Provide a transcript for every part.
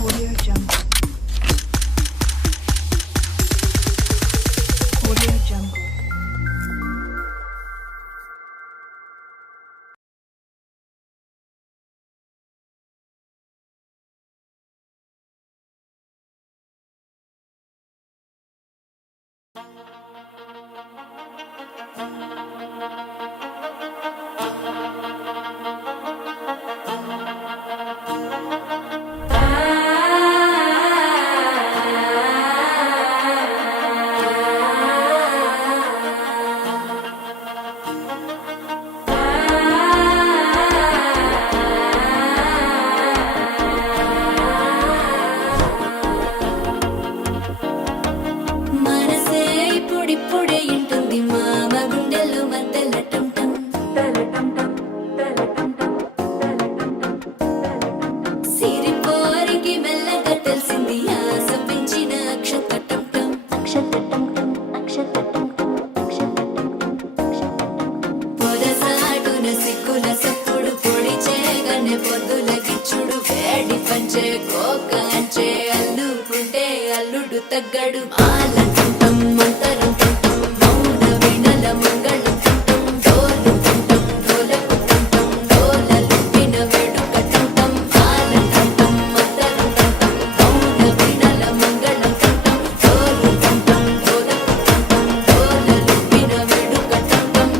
Audio Jungle. Audio Jungle. ఇప్పుడే ఇంటుంది మామ గుండెల్లో మధ్యల టం సిరిపోరికి మెల్లగా తెలిసింది ఆశ పెంచిన పొదసాటున సిక్కుల సప్పుడు పొడి చేయగానే పొద్దుల గిచ్చుడు వేడి పంచే కోకంచే అల్లుకుంటే అల్లుడు తగ్గడు ఆలంటుంటం మంతరం టుంటం మౌన వినల మంగళం టుంటం డోలు టుంటం డోలకు టుంటం డోలలు విన వేడుక టుంటం ఆలంటుంటం మంతరం టుంటం మౌన వినల మంగళం టుంటం డోలు టుంటం డోలకు టుంటం డోలలు విన వేడుక టుంటం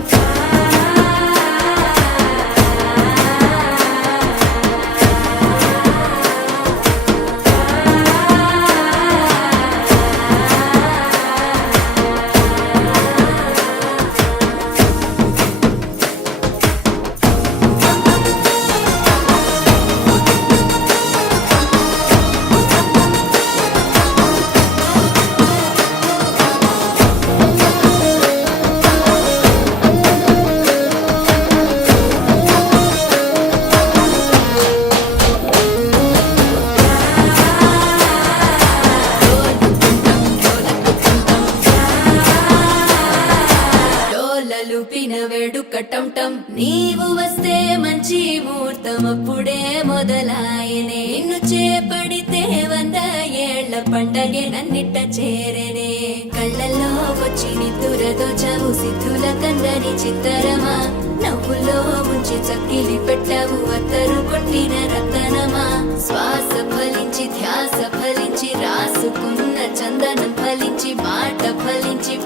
డోలలుపిన వేడుక టంటం నీవు వస్తే మంచి ముహూర్తం అప్పుడే మొదలాయనే నిన్ను చేపడితే 100 ఏళ్ల పండగే నన్నిట్ట చేరనే కళ్ళల్లో వచ్చి నిద్దురదోచావు సిద్ధుల కందని చిత్తరమా నవ్వులో ముంచి చక్కిలి పెట్టావు అత్తరు కొట్టిన రతనమా శ్వాస ఫలించి ధ్యాస ఫలించి రాసుకున్న చందనం ఫలించి మాట ఫలించి